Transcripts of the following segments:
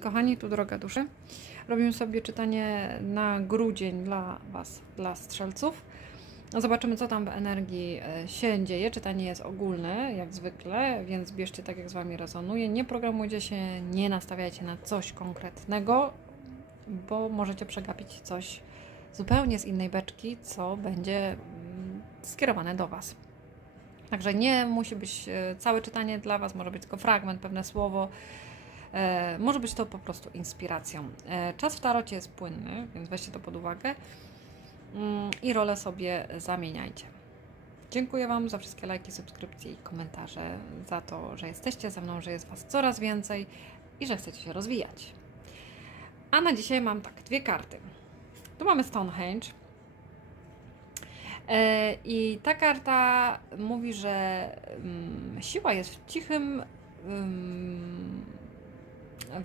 Kochani, tu droga duszy. Robimy sobie czytanie na grudzień dla Was, dla strzelców. No Zobaczymy, co tam w energii e, się dzieje. Czytanie jest ogólne, jak zwykle, więc bierzcie tak, jak z Wami rezonuje. Nie programujcie się, nie nastawiajcie na coś konkretnego, bo możecie przegapić coś zupełnie z innej beczki, co będzie mm, skierowane do Was. Także nie musi być e, całe czytanie dla Was, może być tylko fragment, pewne słowo. E, może być to po prostu inspiracją. E, czas w tarocie jest płynny, więc weźcie to pod uwagę mm, i rolę sobie zamieniajcie. Dziękuję Wam za wszystkie lajki, subskrypcje i komentarze, za to, że jesteście ze mną, że jest Was coraz więcej i że chcecie się rozwijać. A na dzisiaj mam tak, dwie karty. Tu mamy Stonehenge. E, I ta karta mówi, że mm, siła jest w cichym ym,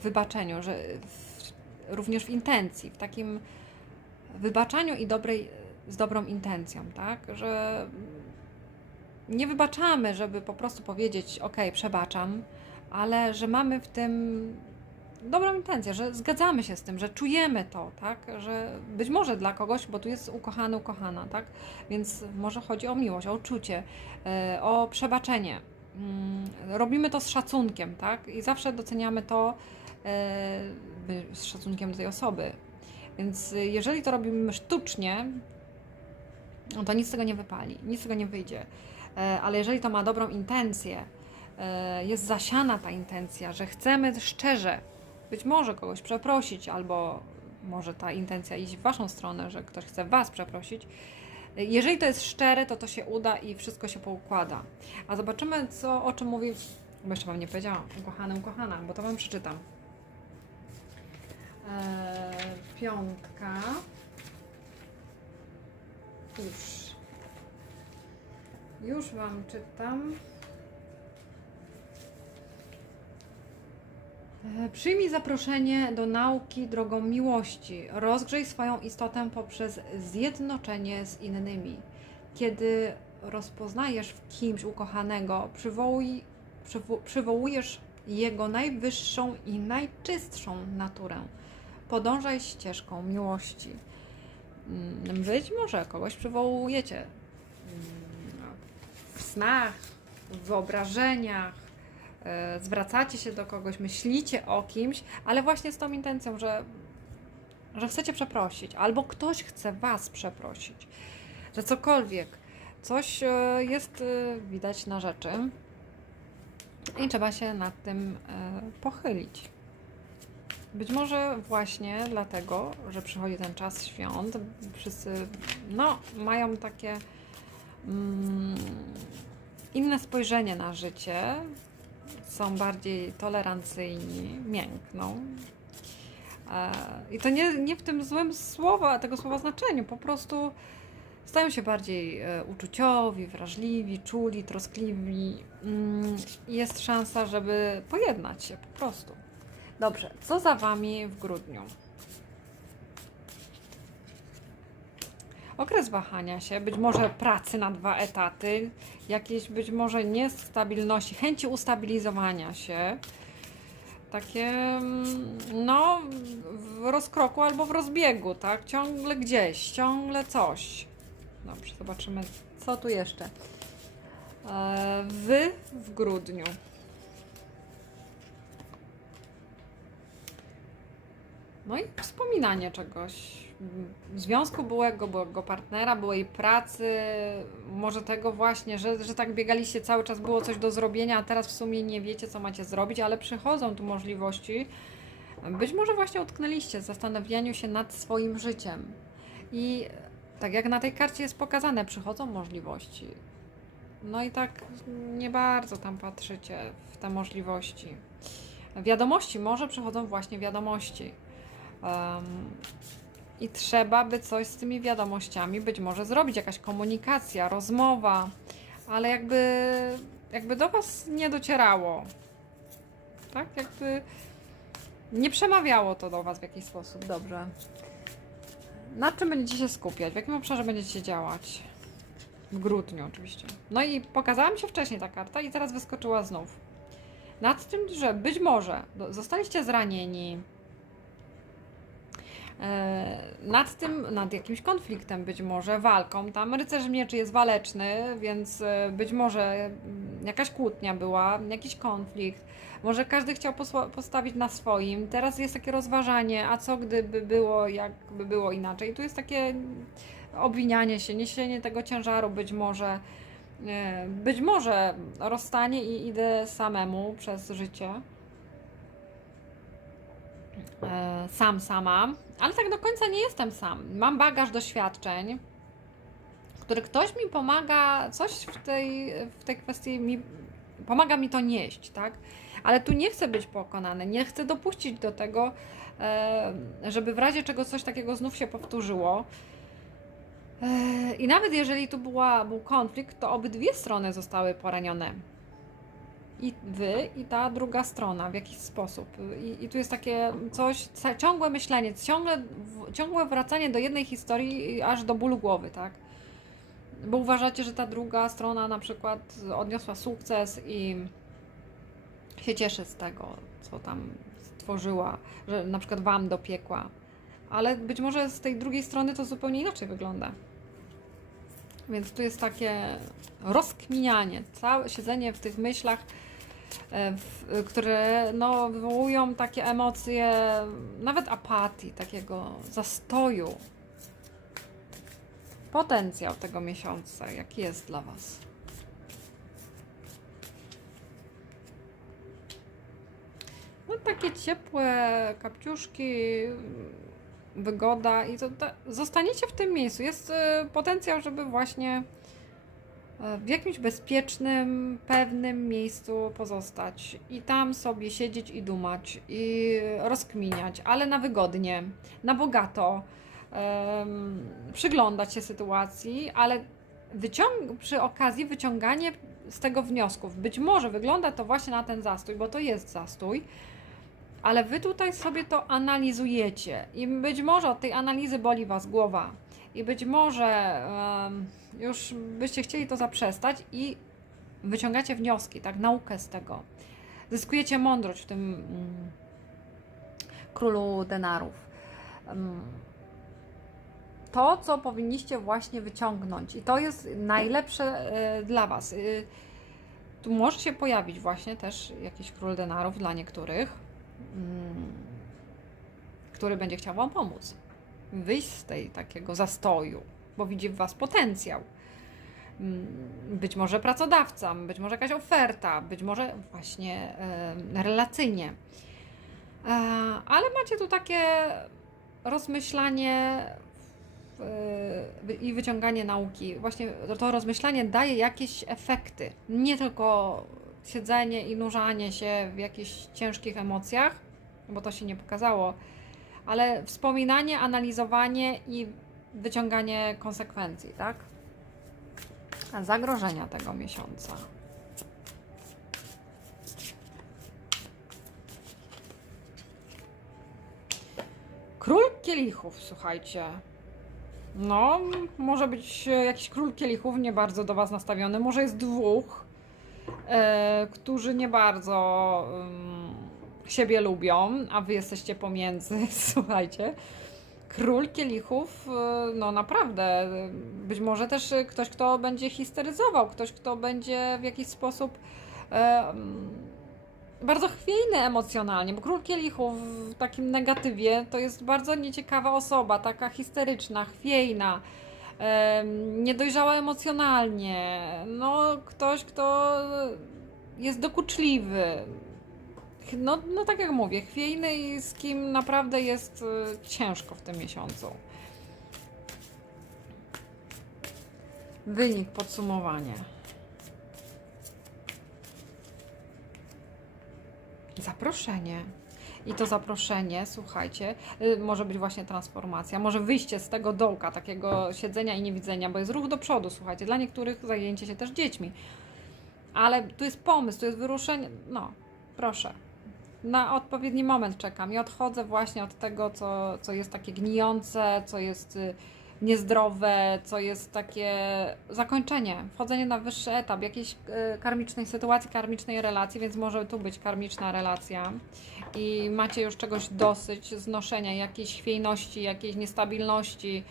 wybaczeniu, że w, również w intencji, w takim wybaczaniu i dobrej, z dobrą intencją, tak? Że nie wybaczamy, żeby po prostu powiedzieć, ok, przebaczam, ale że mamy w tym dobrą intencję, że zgadzamy się z tym, że czujemy to, tak? Że być może dla kogoś, bo tu jest ukochany, ukochana, tak? Więc może chodzi o miłość, o uczucie, e, o przebaczenie. Mm, Robimy to z szacunkiem, tak? I zawsze doceniamy to e, z szacunkiem do tej osoby. Więc jeżeli to robimy sztucznie, no to nic z tego nie wypali, nic z tego nie wyjdzie. E, Ale jeżeli to ma dobrą intencję, jest zasiana ta intencja, że chcemy szczerze być może kogoś przeprosić, albo może ta intencja iść w Waszą stronę, że ktoś chce Was przeprosić. Jeżeli to jest szczere, to to się uda i wszystko się poukłada. A zobaczymy, co, o czym mówi, bo jeszcze Wam nie powiedziałam, ukochany, ukochana, bo to Wam przeczytam. Eee, piątka. Już. Już Wam czytam. Przyjmij zaproszenie do nauki drogą miłości. Rozgrzej swoją istotę poprzez zjednoczenie z innymi. Kiedy rozpoznajesz w kimś ukochanego, przywołuj, przywo, przywołujesz jego najwyższą i najczystszą naturę. Podążaj ścieżką miłości. Mm, Być może kogoś przywołujecie mm, w snach, w wyobrażeniach, e, zwracacie się do kogoś, myślicie o kimś, ale właśnie z tą intencją, że, że chcecie przeprosić, albo ktoś chce Was przeprosić, że cokolwiek, coś e, jest e, widać na rzeczy i trzeba się nad tym e, pochylić. Być może właśnie dlatego, że przychodzi ten czas świąt, wszyscy no, mają takie mm, inne spojrzenie na życie, są bardziej tolerancyjni, miękną. E, I to nie, nie w tym złym słowa, tego słowa znaczeniu, po prostu stają się bardziej e, uczuciowi, wrażliwi, czuli, troskliwi. Mm, Jest szansa, żeby pojednać się po prostu. Dobrze, co za Wami w grudniu? Okres wahania się, być może pracy na dwa etaty, jakieś być może niestabilności, chęci ustabilizowania się. Takie, mm, no, w rozkroku albo w rozbiegu, tak? Ciągle gdzieś, ciągle coś. Dobrze, zobaczymy, co tu jeszcze. E, Wy w grudniu. No i wspominanie czegoś. Związku byłego, byłego partnera, byłej pracy, może tego właśnie, że, że tak biegaliście cały czas, było coś do zrobienia, a teraz w sumie nie wiecie, co macie zrobić, ale przychodzą tu możliwości. Być może właśnie utknęliście w zastanawianiu się nad swoim życiem. I tak jak na tej karcie jest pokazane, przychodzą możliwości. No i tak nie bardzo tam patrzycie w te możliwości. Wiadomości, może przychodzą właśnie wiadomości. Em, I trzeba by coś z tymi wiadomościami być może zrobić, jakaś komunikacja, rozmowa, ale jakby, jakby do Was nie docierało. Tak? Jakby nie przemawiało to do Was w jakiś sposób. Dobrze. Na czym będziecie się skupiać? W jakim obszarze będziecie działać? W grudniu oczywiście. No i pokazała mi się wcześniej ta karta i teraz wyskoczyła znów. Nad tym, że być może zostaliście zranieni, nad tym, nad jakimś konfliktem być może, walką. Tam rycerz mieczy jest waleczny, więc e, być może jakaś kłótnia była, jakiś konflikt. Może każdy chciał postawić na swoim. Teraz jest takie rozważanie, a co gdyby było, jakby było inaczej. Tu jest takie obwinianie się, niesienie tego ciężaru być może. e, Być może rozstanie i idę samemu przez życie. E, Sam, sama. Ale tak do końca nie jestem sam. Mam bagaż doświadczeń, który ktoś mi pomaga, coś w tej, w tej kwestii mi pomaga mi to nieść, tak? Ale tu nie chcę być pokonany, nie chcę dopuścić do tego, e, żeby w razie czego coś takiego znów się powtórzyło. E, I nawet jeżeli tu była, był konflikt, to obydwie strony zostały poranione. I wy, i ta druga strona w jakiś sposób. I, i tu jest takie coś, ciągłe myślenie, ciągle, ciągłe wracanie do jednej historii aż do bólu głowy, tak? Bo uważacie, że ta druga strona na przykład odniosła sukces i się cieszy z tego, co tam stworzyła, że na przykład wam dopiekła. Ale być może z tej drugiej strony to zupełnie inaczej wygląda. Więc tu jest takie rozkminianie, całe siedzenie w tych myślach, w, które no, wywołują takie emocje, nawet apatii, takiego zastoju. Potencjał tego miesiąca, jaki jest dla Was? No takie ciepłe kapciuszki, wygoda i to, to zostaniecie w tym miejscu. Jest e, potencjał, żeby właśnie e, w jakimś bezpiecznym, pewnym miejscu pozostać i tam sobie siedzieć i dumać i rozkminiać, ale na wygodnie, na bogato, em, przyglądać się sytuacji, ale wyciąg- przy okazji wyciąganie z tego wniosków. Być może wygląda to właśnie na ten zastój, bo to jest zastój, ale wy tutaj sobie to analizujecie i być może od tej analizy boli was głowa i być może już byście chcieli to zaprzestać i wyciągacie wnioski, tak, naukę z tego. Zyskujecie mądrość w tym mm, królu denarów. To, co powinniście właśnie wyciągnąć, i to jest najlepsze e, dla Was. Y, Tu może się pojawić właśnie też jakiś król denarów dla niektórych, mm, który będzie chciał Wam pomóc. Wyjść z tej takiego zastoju, bo widzi w Was potencjał. Mm, Być może pracodawca, być może jakaś oferta, być może właśnie relacyjnie. E, Ale macie tu takie rozmyślanie w- i wyciąganie nauki. Właśnie to rozmyślanie daje jakieś efekty. Nie tylko siedzenie i nurzanie się w jakichś ciężkich emocjach, bo to się nie pokazało, ale wspominanie, analizowanie i wyciąganie konsekwencji, tak? Zagrożenia tego miesiąca. Król kielichów, słuchajcie. No, może być e, jakiś król kielichów nie bardzo do Was nastawiony. Może jest dwóch, e, którzy nie bardzo ym, siebie lubią, a Wy jesteście pomiędzy. Słuchajcie. Król kielichów, e, no naprawdę, być może też ktoś, kto będzie histeryzował, ktoś, kto będzie w jakiś sposób e, bardzo chwiejny emocjonalnie, bo król kielichów w takim negatywie to jest bardzo nieciekawa osoba, taka histeryczna, chwiejna, niedojrzała emocjonalnie. No, ktoś, kto jest dokuczliwy. No, no tak jak mówię, chwiejny i z kim naprawdę jest e, ciężko w tym miesiącu. Wynik, podsumowanie. Zaproszenie. I to zaproszenie, słuchajcie, y, może być właśnie transformacja, może wyjście z tego dołka, takiego siedzenia i niewidzenia, bo jest ruch do przodu, słuchajcie. Dla niektórych zajęcie się też dziećmi. Ale tu jest pomysł, tu jest wyruszenie. No, proszę. Na odpowiedni moment czekam i odchodzę właśnie od tego, co, co jest takie gnijące, co jest y, niezdrowe, co jest takie zakończenie, wchodzenie na wyższy etap jakiejś e, karmicznej sytuacji, karmicznej relacji, więc może tu być karmiczna relacja i macie już czegoś dosyć, znoszenia, jakiejś chwiejności, jakiejś niestabilności,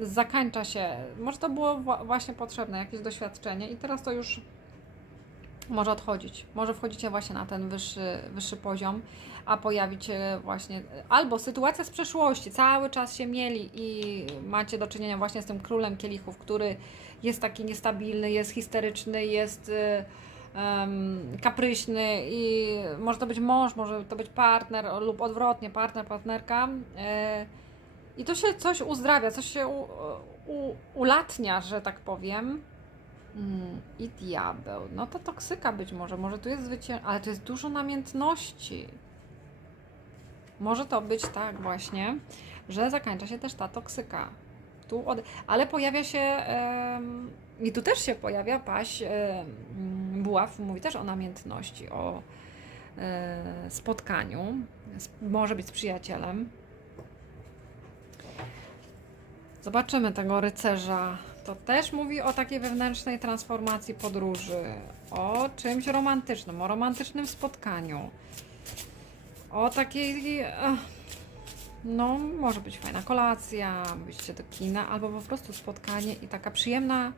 zakańcza się. Może to było wła- właśnie potrzebne, jakieś doświadczenie i teraz to już może odchodzić. Może wchodzicie właśnie na ten wyższy, wyższy poziom, a pojawi się właśnie albo sytuacja z przeszłości, cały czas się mieli i macie do czynienia właśnie z tym królem kielichów, który jest taki niestabilny, jest histeryczny, jest em, kapryśny i może to być mąż, może to być partner lub odwrotnie, partner, partnerka. y, I to się coś uzdrawia, coś się u, u, ulatnia, że tak powiem. Mm, I diabeł. No to toksyka być może. Może tu jest zwycięstwo, ale to jest dużo namiętności. Może to być tak właśnie, że zakańcza się też ta toksyka. Tu od... Ale pojawia się. em, I tu też się pojawia paść. em, Buław mówi też o namiętności, o e, spotkaniu. Może być z przyjacielem. Zobaczymy tego rycerza. To też mówi o takiej wewnętrznej transformacji podróży, o czymś romantycznym, o romantycznym spotkaniu, o takiej. No, może być fajna kolacja, wyjście do kina, albo po prostu spotkanie i taka przyjemna,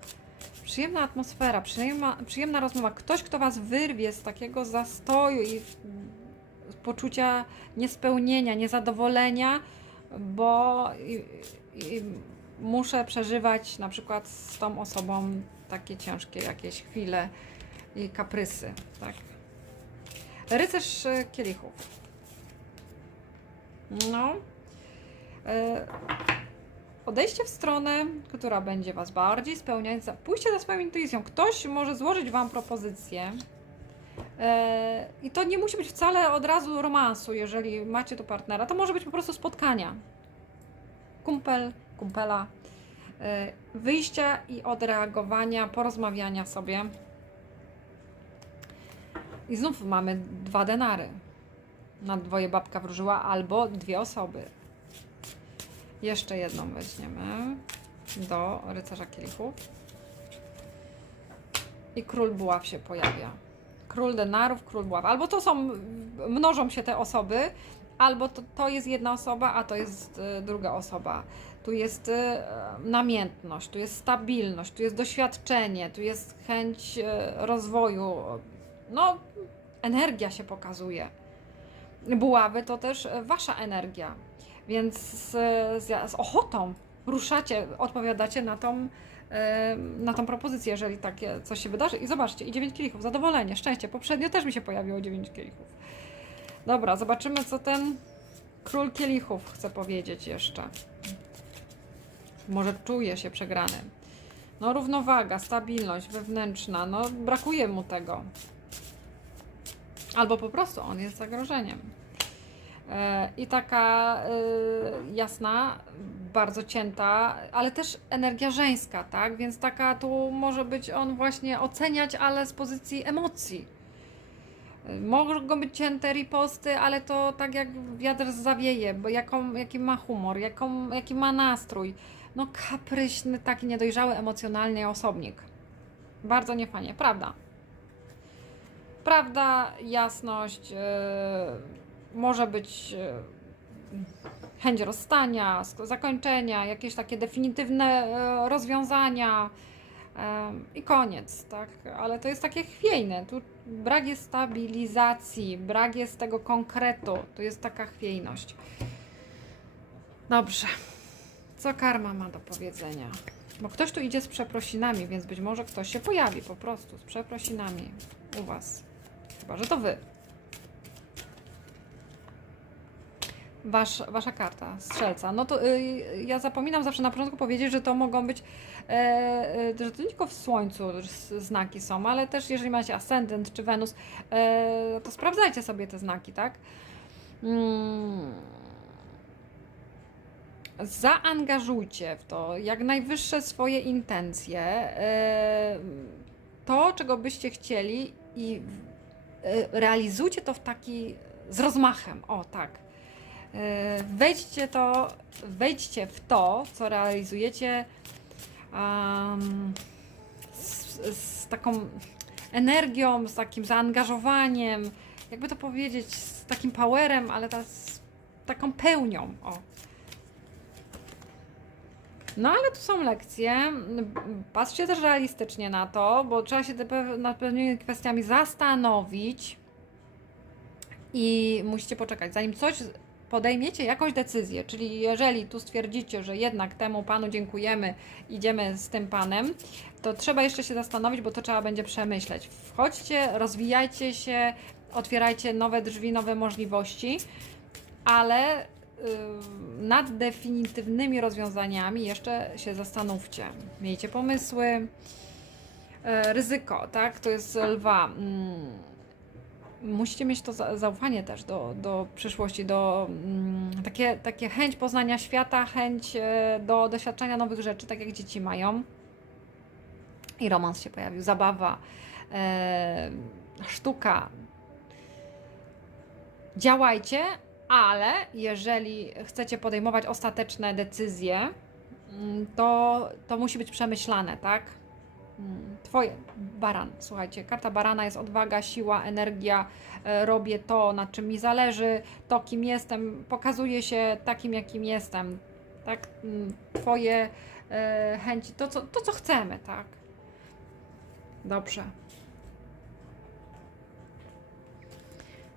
przyjemna atmosfera, przyjemna, przyjemna rozmowa. Ktoś, kto Was wyrwie z takiego zastoju i poczucia niespełnienia, niezadowolenia, bo i, i muszę przeżywać na przykład z tą osobą takie ciężkie jakieś chwile i kaprysy, tak. Rycerz e, kielichów. No. E, Odejście w stronę, która będzie Was bardziej spełniać. Pójście za swoją intuicją. Ktoś może złożyć Wam propozycję. E, I to nie musi być wcale od razu romansu, jeżeli macie tu partnera. To może być po prostu spotkania. Kumpel, kumpela. e, Wyjścia i odreagowania, porozmawiania sobie. I znów mamy dwa denary. Na dwoje babka wróżyła albo dwie osoby. Jeszcze jedną weźmiemy do rycerza kielichów. I król buław się pojawia. Król denarów, król buław. Albo to są, mnożą się te osoby, albo to, to jest jedna osoba, a to jest y, druga osoba. Tu jest y, namiętność, tu jest stabilność, tu jest doświadczenie, tu jest chęć y, rozwoju. No, energia się pokazuje. Buławy to też y, wasza energia. Więc z, z, z ochotą ruszacie, odpowiadacie na tą, na tą propozycję, jeżeli takie coś się wydarzy. I zobaczcie, i 9 kielichów, zadowolenie, szczęście. Poprzednio też mi się pojawiło 9 kielichów. Dobra, zobaczymy, co ten król kielichów chce powiedzieć jeszcze. Może czuje się przegrany. No, równowaga, stabilność wewnętrzna, no, brakuje mu tego. Albo po prostu on jest zagrożeniem. E, I taka e, jasna, bardzo cięta, ale też energia żeńska, tak? Więc taka tu może być on właśnie oceniać, ale z pozycji emocji. Mogą być cięte riposty, ale to tak jak wiatr zawieje, bo jaką, jaki ma humor, jaką, jaki ma nastrój. No kapryśny, taki niedojrzały emocjonalnie osobnik. Bardzo niefajnie, prawda? Prawda, jasność, yy, może być yy, chęć rozstania, zakończenia, jakieś takie definitywne yy, rozwiązania yy, i koniec, tak? Ale to jest takie chwiejne. Tu brak jest stabilizacji, brak jest tego konkretu. Tu jest taka chwiejność. Dobrze. Co karma ma do powiedzenia? Bo ktoś tu idzie z przeprosinami, więc być może ktoś się pojawi po prostu z przeprosinami u Was. Chyba, że to Wy. Wasz, wasza karta, strzelca. No to y, ja zapominam zawsze na początku powiedzieć, że to mogą być, e, że to nie tylko w Słońcu znaki są, ale też jeżeli macie ascendent czy Wenus, e, to sprawdzajcie sobie te znaki, tak? Mm. Zaangażujcie w to jak najwyższe swoje intencje, to czego byście chcieli i realizujcie to w taki z rozmachem, o tak. E, Wejdźcie, to, wejdźcie w to, co realizujecie um, z, z taką energią, z takim zaangażowaniem, jakby to powiedzieć, z takim powerem, ale ta, z taką pełnią. O. No ale tu są lekcje. Patrzcie też realistycznie na to, bo trzeba się nad pewnymi kwestiami zastanowić i musicie poczekać, zanim coś podejmiecie jakąś decyzję, czyli jeżeli tu stwierdzicie, że jednak temu panu dziękujemy, idziemy z tym panem, to trzeba jeszcze się zastanowić, bo to trzeba będzie przemyśleć. Wchodźcie, rozwijajcie się, otwierajcie nowe drzwi, nowe możliwości, ale y, nad definitywnymi rozwiązaniami jeszcze się zastanówcie. Miejcie pomysły. E, Ryzyko, tak? To jest lwa. Musicie mieć to za- zaufanie też do, do przyszłości, do mm, takie, takie chęć poznania świata, chęć e, do doświadczenia nowych rzeczy, tak jak dzieci mają. I romans się pojawił, zabawa, e, sztuka. Działajcie, ale jeżeli chcecie podejmować ostateczne decyzje, mm, to, to musi być przemyślane, tak? Twoje, baran, słuchajcie, karta barana jest odwaga, siła, energia, e, robię to, na czym mi zależy, to kim jestem, pokazuję się takim, jakim jestem, tak? Mm, Twoje e, chęci, to co, to co chcemy, tak? Dobrze.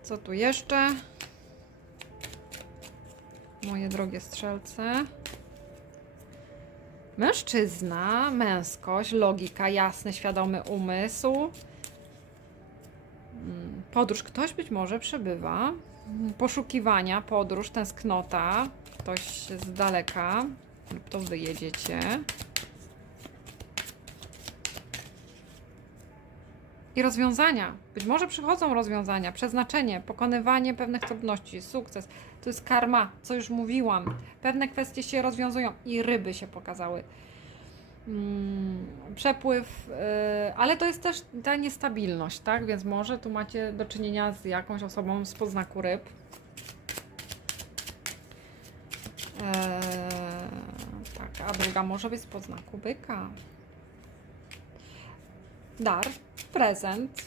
Co tu jeszcze? Moje drogie strzelce. Mężczyzna, męskość, logika, jasny, świadomy umysł. Mm, Podróż, ktoś być może przebywa. Mm, Poszukiwania, podróż, tęsknota, ktoś z daleka, to wy I rozwiązania. Być może przychodzą rozwiązania, przeznaczenie, pokonywanie pewnych trudności, sukces. To jest karma, co już mówiłam. Pewne kwestie się rozwiązują i ryby się pokazały. Mm, przepływ, yy, ale to jest też ta niestabilność, tak? Więc może tu macie do czynienia z jakąś osobą z poznaku ryb. Eee, tak, a druga może być z poznaku byka. Dar, prezent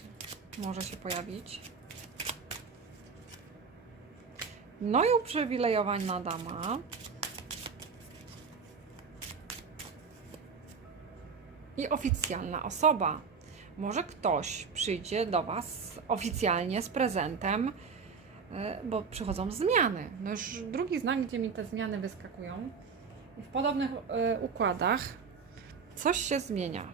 może się pojawić. No i uprzywilejowana dama. I oficjalna osoba. Może ktoś przyjdzie do Was oficjalnie z prezentem, e, bo przychodzą zmiany. No już drugi znak, gdzie mi te zmiany wyskakują. W podobnych e, układach coś się zmienia.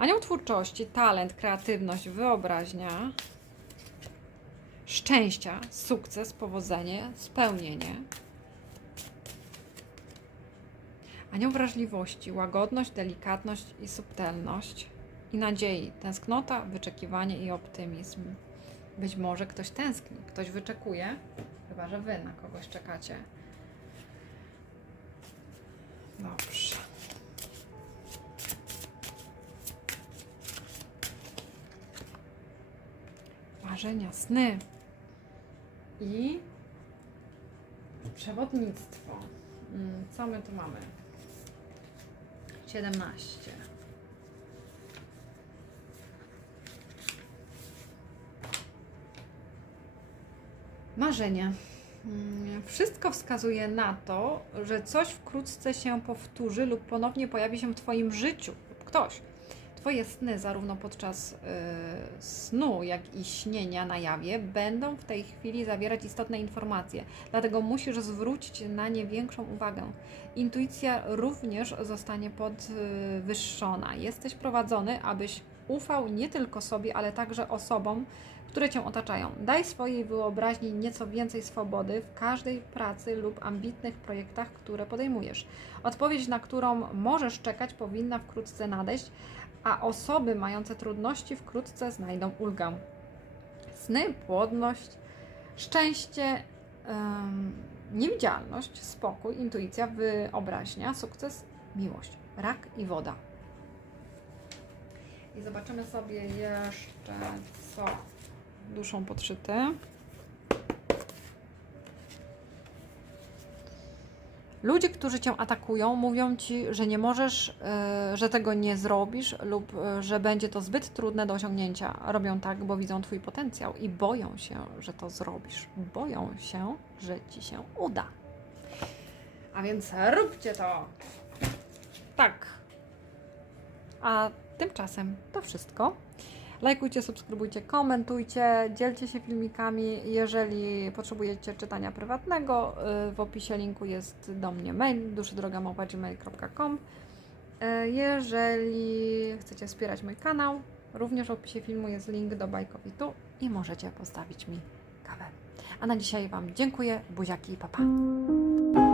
Anioł twórczości, talent, kreatywność, wyobraźnia, szczęścia, sukces, powodzenie, spełnienie. Anioł wrażliwości, łagodność, delikatność i subtelność. I nadziei, tęsknota, wyczekiwanie i optymizm. Być może ktoś tęskni, ktoś wyczekuje, chyba że wy na kogoś czekacie. Dobrze. Marzenia, sny i przewodnictwo. Mm, Co my tu mamy? 17. Marzenia. Mm, Wszystko wskazuje na to, że coś wkrótce się powtórzy lub ponownie pojawi się w Twoim życiu lub ktoś. Twoje sny, zarówno podczas y, snu, jak i śnienia na jawie, będą w tej chwili zawierać istotne informacje, dlatego musisz zwrócić na nie większą uwagę. Intuicja również zostanie podwyższona. Jesteś prowadzony, abyś ufał nie tylko sobie, ale także osobom, które Cię otaczają. Daj swojej wyobraźni nieco więcej swobody w każdej pracy lub ambitnych projektach, które podejmujesz. Odpowiedź, na którą możesz czekać, powinna wkrótce nadejść, a osoby mające trudności wkrótce znajdą ulgę. Sny, płodność, szczęście, niewidzialność, spokój, intuicja, wyobraźnia, sukces, miłość, rak i woda. I zobaczymy sobie jeszcze, co duszą podszyty. Ludzie, którzy cię atakują, mówią ci, że nie możesz, e, że tego nie zrobisz lub e, że będzie to zbyt trudne do osiągnięcia. Robią tak, bo widzą Twój potencjał i boją się, że to zrobisz. Boją się, że ci się uda. A więc róbcie to! Tak. A tymczasem to wszystko. Lajkujcie, subskrybujcie, komentujcie, dzielcie się filmikami. Jeżeli potrzebujecie czytania prywatnego, y, w opisie linku jest do mnie mail duszydrogamałpa.gmail.com Y, Jeżeli chcecie wspierać mój kanał, również w opisie filmu jest link do Bajkowitu i możecie postawić mi kawę. A na dzisiaj Wam dziękuję, buziaki i papa. Pa.